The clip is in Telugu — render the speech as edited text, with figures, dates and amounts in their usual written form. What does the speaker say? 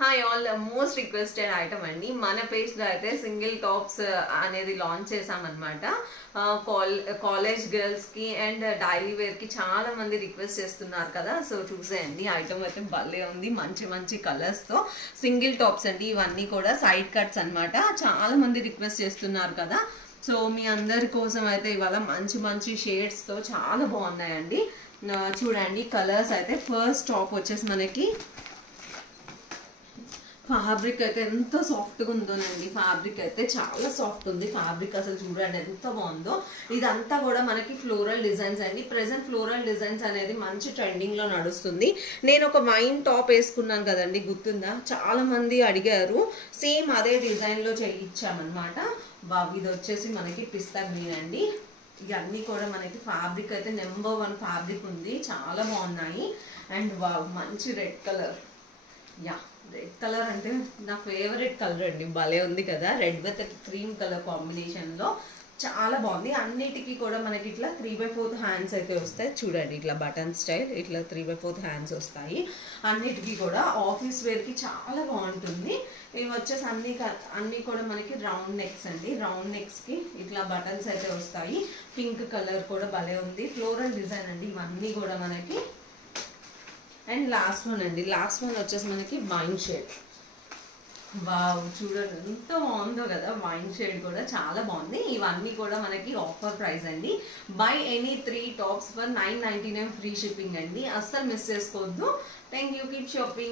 Hi all, most requested item అండి. మన పేజ్లో అయితే సింగిల్ టాప్స్ అనేది లాంచ్ చేసామన్నమాట. కాలేజ్ గర్ల్స్కి అండ్ డైలీ వేర్కి చాలా మంది రిక్వెస్ట్ చేస్తున్నారు కదా. సో చూసేయండి, ఐటమ్ అయితే భలే ఉంది. మంచి మంచి కలర్స్తో సింగిల్ టాప్స్ అండి. ఇవన్నీ కూడా సైడ్ కట్స్ అనమాట. చాలా మంది రిక్వెస్ట్ చేస్తున్నారు కదా. సో మీ అందరి కోసం అయితే ఇవాళ మంచి మంచి షేడ్స్తో చాలా బాగున్నాయండి. చూడండి కలర్స్ అయితే. ఫస్ట్ టాప్ వచ్చేసి మనకి ఫ్యాబ్రిక్ అయితే ఎంత సాఫ్ట్గా ఉందోనండి. ఫ్యాబ్రిక్ అయితే చాలా సాఫ్ట్ ఉంది. ఫ్యాబ్రిక్ అసలు చూడండి ఎంత బాగుందో. ఇదంతా కూడా మనకి ఫ్లోరల్ డిజైన్స్ అండి. ప్రెసెంట్ ఫ్లోరల్ డిజైన్స్ అనేది మంచి ట్రెండింగ్లో నడుస్తుంది. నేను ఒక వైన్ టాప్ వేసుకున్నాను కదండి, గుర్తుందా? చాలా మంది అడిగారు. సేమ్ అదే డిజైన్లో చేయించామన్నమాట. ఇది వచ్చేసి మనకి పిస్తా గ్రీన్ అండి. ఇవన్నీ కూడా మనకి ఫ్యాబ్రిక్ అయితే నెంబర్ 1 ఫ్యాబ్రిక్ ఉంది. చాలా బాగున్నాయి. అండ్ మంచి రెడ్ కలర్. రెడ్ కలర్ అంటే నా ఫేవరెట్ కలర్ అండి. భలే ఉంది కదా. రెడ్ విత్ క్రీమ్ కలర్ కాంబినేషన్లో చాలా బాగుంది. అన్నిటికీ కూడా మనకి ఇట్లా 3/4 హ్యాండ్స్ అయితే వస్తాయి. చూడండి ఇట్లా బటన్ స్టైల్, ఇట్లా 3/4 హ్యాండ్స్ వస్తాయి. అన్నిటికీ కూడా ఆఫీస్ వేర్కి చాలా బాగుంటుంది. ఇవి వచ్చేసి అన్నీ కూడా మనకి రౌండ్ నెక్స్ అండి. రౌండ్ నెక్స్కి ఇట్లా బటన్స్ అయితే వస్తాయి. పింక్ కలర్ కూడా భలే ఉంది. ఫ్లోరల్ డిజైన్ అండి ఇవన్నీ కూడా మనకి. అండ్ లాస్ట్ వన్ అండి. లాస్ట్ వన్ వచ్చేసి మనకి వైన్ షేడ్. చూడండి ఎంత బాగుందో కదా. వైన్ షేడ్ కూడా చాలా బాగుంది. ఇవన్నీ కూడా మనకి ఆఫర్ ప్రైస్ అండి. By any 3 tops for 999 free shipping అండి. అస్సలు మిస్ చేసుకోవద్దు. Thank you. Keep shopping.